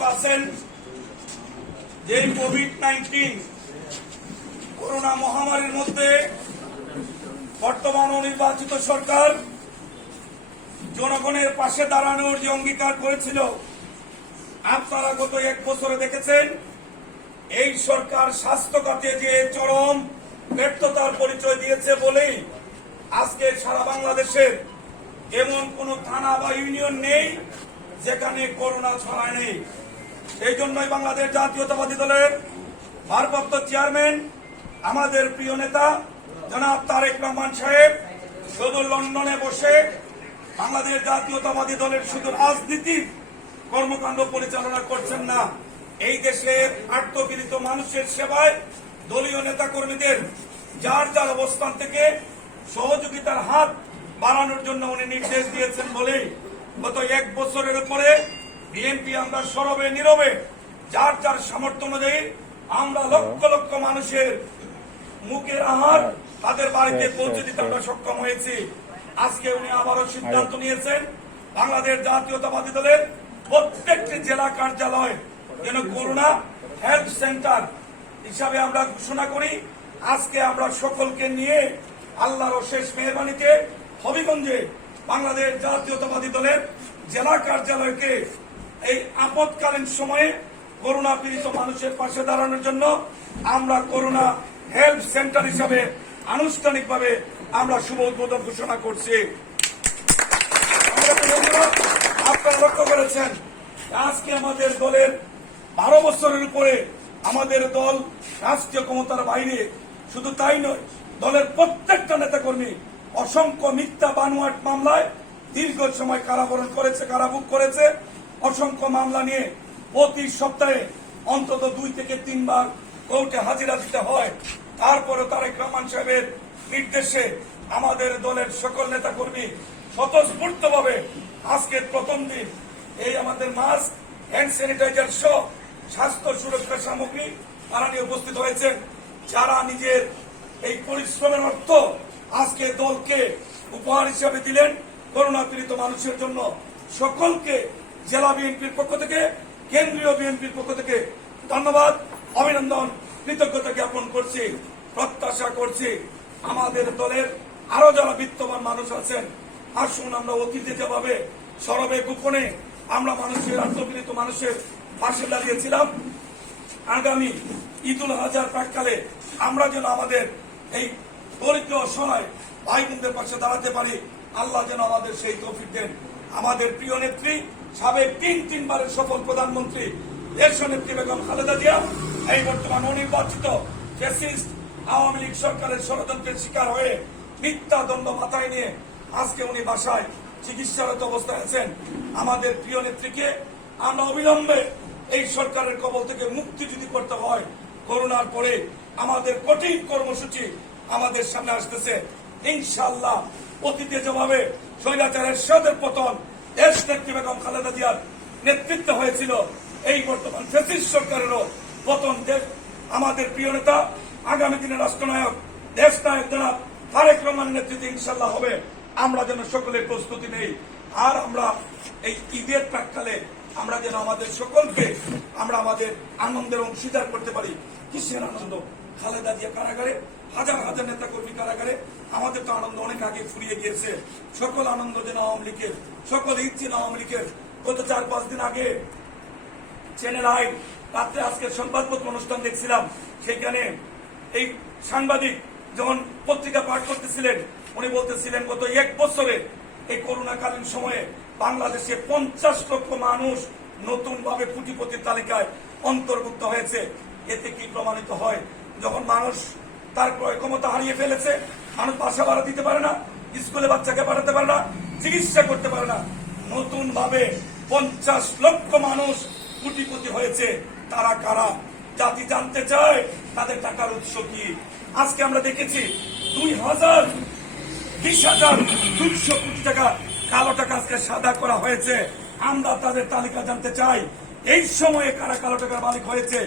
পাচ্ছেন যে COVID-19 corona মহামারীর মধ্যে বর্তমান নির্বাচিত সরকার জনগণের পাশে দাঁড়ানোর যে অঙ্গীকার করেছিল, আপনারা গত এক বছরে দেখেছেন এই সরকার স্বাস্থ্য খাতে যে চরম ব্যর্থতার পরিচয় দিয়েছে বলেই আজকে সারা বাংলাদেশের এমন কোন থানা বা ইউনিয়ন নেই যেখানে করোনা ছড়ায় নেই। সেই জন্যই বাংলাদেশ জাতীয়তাবাদী দলের ভারপ্রাপ্ত চেয়ারম্যান আমাদের প্রিয় নেতা জনাব তারেক রহমান সাহেব শুধু লন্ডনে বসে বাংলাদেশ জাতীয়তাবাদী দলের শুধু রাজনীতির কর্মকাণ্ড পরিচালনা করছেন না, এই দেশের আত্মপীড়িত মানুষের সেবায় দলীয় নেতা কর্মীদের যার যার অবস্থান থেকে সহযোগিতার হাত বাড়ানোর জন্য উনি নির্দেশ দিয়েছেন বলেই গত এক বছরের উপরে বিএনপি আমরা সরবে নীরবে যার যার সামর্থ্য অনুযায়ী আমরা লক্ষ লক্ষ মানুষের মুখের আহার তাদের বাড়িতে পৌঁছে দিতে আমরা সক্ষম হয়েছি। আজকে উনি আবারও সিদ্ধান্ত নিয়েছেন বাংলাদেশ জাতীয়তাবাদী দলের প্রত্যেকটি জেলা কার্যালয় যেন করোনা হেলথ সেন্টার হিসাবে আমরা ঘোষণা করি। আজকে আমরা সকলকে নিয়ে আল্লাহর শেষ মেহরবানিতে হবিগঞ্জে বাংলাদেশ জাতীয়তাবাদী দলের জেলা কার্যালয়কে এই আপৎকালীন সময়ে করোনা পীড়িত মানুষের পাশে দাঁড়ানোর জন্য আমরা করোনা হেলথ সেন্টার হিসাবে আনুষ্ঠানিকভাবে আমরা শুভ উদ্বোধন ঘোষণা করছি। আপনারা লক্ষ্য করেছেন আজকে আমাদের দলের 12 বছরের উপরে আমাদের দল রাষ্ট্রীয় ক্ষমতার বাইরে, শুধু তাই নয় দলের প্রত্যেকটা নেতাকর্মী অসংখ্য মিথ্যা বানোয়াট মামলায় দীর্ঘ সময় কারাবরণ করেছে, কারাভোগ করেছে। অসংখ্য মামলা নিয়ে প্রতি সপ্তাহে অন্তত 2 থেকে 3 বার কোর্টে হাজিরা দিতে হয়। তারপরে তারেক রহমান সাহেবের নির্দেশে আমাদের দলের সকল নেতাকর্মী স্বতঃস্ফূর্তভাবে আজকের প্রথম দিন এই আমাদের মাস্ক, হ্যান্ড স্যানিটাইজার সহ স্বাস্থ্য সুরক্ষা সামগ্রী তারা নিয়ে উপস্থিত হয়েছেন। যারা নিজের এই পরিশ্রমের অর্থ আজকে দলকে উপহার হিসাবে দিলেন করোনা পীড়িত মানুষের জন্য, সকলকে জেলা বিএনপির পক্ষ থেকে, কেন্দ্রীয় বিএনপির পক্ষ থেকে ধন্যবাদ, অভিনন্দন, কৃতজ্ঞতা জ্ঞাপন করছি। প্রত্যাশা করছি আমাদের দলের আরো যারা বিত্তবান মানুষ আছেন, আসুন আমরা অতীতে যেভাবে সরবে গোপনে আমরা মানুষের আত্মপীড়িত মানুষের পাশে দাঁড়িয়েছিলাম, আগামী ঈদুল আজহার প্রাককালে আমরা যেন আমাদের এই দরিদ্র অসহায় ভাই বোনদের পাশে দাঁড়াতে পারি। আল্লাহ যেন আমাদের সেই তৌফিক দেন। আমাদের প্রিয় নেত্রী, সাবেক 3 বারের সফল প্রধানমন্ত্রী দেশনেত্রী বেগম খালেদা জিয়া এই বর্তমান অনির্বাচিত ফ্যাসিস্ট আওয়ামী লীগ সরকারের ষড়যন্ত্রের শিকার হয়ে মিথ্যা দণ্ড মাথায় নিয়ে আজকে উনি বাসায় চিকিৎসারত অবস্থায় আছেন। আমাদের প্রিয় নেত্রীকে আমরা অবিলম্বে এই সরকারের কবল থেকে মুক্তি যদি করতে হয়, করোনার পরে আমাদের কঠিন কর্মসূচি আমাদের সামনে আসতেছে। ইনশাআল্লাহ অতীতে যেভাবে স্বৈরাচারের সাদের পতন দেশ নেত্রী বেগম খালেদা জিয়ার নেতৃত্ব হয়েছিল, এই বর্তমান ফ্যাসিস্ট সরকারেরও পতন আমাদের প্রিয় নেতা আগামী দিনের রাষ্ট্রনায়ক দেশ নায়ক জনাব তারেক রহমানের নেতৃত্বে ইনশাআল্লাহ হবে। আমরা যেন সকলের প্রস্তুতি নেই। আর আমরা এই ঈদের প্রাককালে আমরা যেন আমাদের সকলকে আমরা আমাদের আনন্দের অংশীদার করতে পারি। কিসের আনন্দ? খালেদা জিয়া কারাগারে, হাজার হাজার নেতা কর্মী কারাগারে, আমাদের তো আনন্দ অনেক আগে ফুরিয়ে গিয়েছে। সকল আনন্দ যেন আওয়ামী লীগের, সকল ঈদ যেন আওয়ামী লীগের। গত 4-5 দিন আগে চ্যানেল আই রাত্রে আজকের সংবাদপত্র অনুষ্ঠান দেখছিলাম, সেখানে এই সাংবাদিক যখন পত্রিকা পাঠ করতেছিলেন উনি বলতেছিলেন গত 1 বছরে এই করোনাকালীন সময়ে বাংলাদেশে 50 লক্ষ মানুষ নতুন ভাবে কোটিপতির তালিকায় অন্তর্ভুক্ত হয়েছে। এতে কি প্রমাণিত হয়? যখন মানুষ তার ক্রয় ক্ষমতা হারিয়ে ফেলেছে, মানুষ বাসা ভাড়া দিতে পারে না, স্কুলে বাচ্চাকে পাঠাতে পারে না, চিকিৎসা করতে পারে না, নতুন ভাবে 50 লক্ষ মানুষ কোটিপতি হয়েছে। তারা কারা? জাতি জানতে চায় তাদের টাকার উৎস কি। আজকে আমরা দেখেছি 20,200 কোটি টাকা কালো টাকা আজকে সাদা করা হয়েছে। আমরা তাদের তালিকা জানতে চাই। এই সময়ে কারা কালো টাকার মালিক হয়েছে?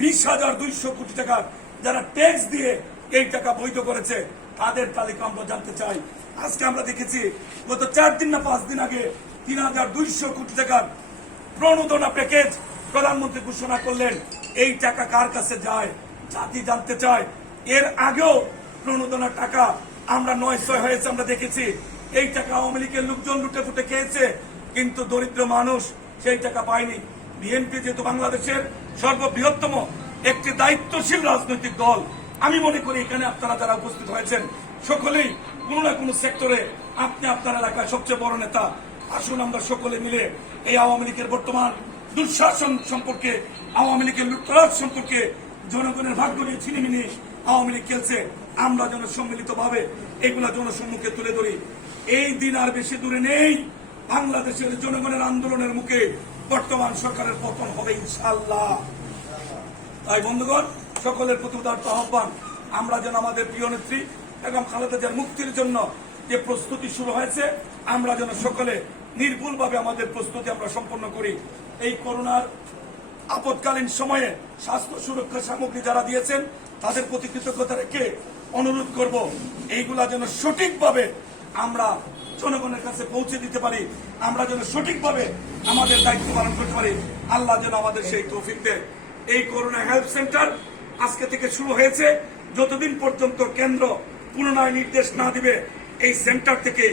20,200 কোটি টাকা যারা ট্যাক্স দিয়ে এই টাকা বৈধ করেছে তাদের তালিকা আমরা জানতে চাই। আজকে আমরা দেখেছি গত 4 দিন না 5 দিন আগে 3,200 কোটি টাকার প্রণোদনা প্যাকেজ প্রধানমন্ত্রী ঘোষণা করলেন। এই টাকা কার কাছে যায় জাতি জানতে চায়। এর আগেও প্রণোদনার টাকা আমরা 900 হয়েছে, আমরা দেখেছি। এই টাকা আওয়ামী লীগের লোকজন লুটে ফুটে খেয়েছে, কিন্তু দরিদ্র মানুষ সেই টাকা পায়নি। বিএনপি যেহেতু বাংলাদেশের সর্ববৃহত্তম একটি দায়িত্বশীল রাজনৈতিক দল, আমি মনে করি এখানে আপনারা যারা উপস্থিত হয়েছেন সকলেই কোনো না কোনো সেক্টরে আপনি আপনার এলাকায় সবচেয়ে বড় নেতা। আসুন আমরা সকলে মিলে এই আওয়ামী লীগের বর্তমান দুঃশাসন সম্পর্কে, আওয়ামী লীগের লুটতরাজ সম্পর্কে, জনগণের ভাগ্য নিয়ে ছিনিমিনি আওয়ামী লীগ খেলছে, আমরা যেন সম্মিলিতভাবে এগুলা জনসম্মুখে তুলে ধরি। এই দিন আর বেশি দূরে নেই। বাংলাদেশের জনগণের আন্দোলনের মুখে বর্তমান সরকারের পতন হবে ইনশাআল্লাহ। তাই বন্ধুগণ, সকলের প্রতি উদারত আহ্বান, আমরা যেন আমাদের প্রিয় নেত্রী এবং খালেদা জিয়ার মুক্তির জন্য যে প্রস্তুতি শুরু হয়েছে, আমরা যেন সকলে নির্ভুলভাবে আমাদের প্রস্তুতি আমরা সম্পন্ন করি। এই করোনার আপৎকালীন সময়ে স্বাস্থ্য সুরক্ষা সামগ্রী যারা দিয়েছেন তাদের প্রতি কৃতজ্ঞতা রেখে অনুরোধ করব, এইগুলা যেন সঠিকভাবে আমরা জনগণের কাছে পৌঁছে দিতে পারি, আমরা যেন সঠিকভাবে আমাদের দায়িত্ব পালন করতে পারি। আল্লাহ যেন আমাদের সেই তৌফিক দেয়। এই করোনা হেলথ সেন্টার আজকে থেকে শুরু হয়েছে। যতদিন পর্যন্ত কেন্দ্র পুনরায় নির্দেশ না দিবে, এই সেন্টার থেকে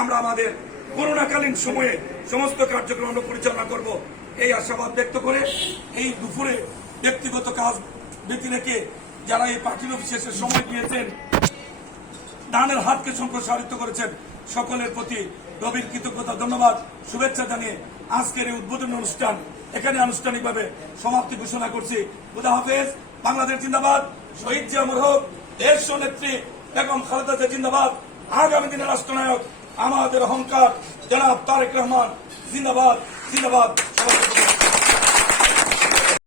আমরা আমাদের করোনাকালীন সময়ে সমস্ত কার্যক্রম আমরা পরিচালনা করব, এই আশাবাদ ব্যক্ত করে এই দুপুরে ব্যক্তিগত কাজ ব্যতি রেখে যারা এই পার্টির অফিসে সময় দিয়েছেন, দানের হাতকে সম্প্রসারিত করেছেন, সকলের প্রতি গভীর কৃতজ্ঞতা, ধন্যবাদ, শুভেচ্ছা জানিয়ে আজকের এই উদ্বোধনী অনুষ্ঠান এখানে আনুষ্ঠানিকভাবে সমাপ্তি ঘোষণা করছি। খুদা হাফেজ। বাংলাদেশ জিন্দাবাদ। শহীদ জিয়া অমর হোক। দেশ নেত্রী বেগম খালেদা জিয়া জিন্দাবাদ। আগামী দিনের রাষ্ট্রনায়ক আমাদের অহংকার জনাব তারেক রহমান জিন্দাবাদ। জিন্দাবাদ।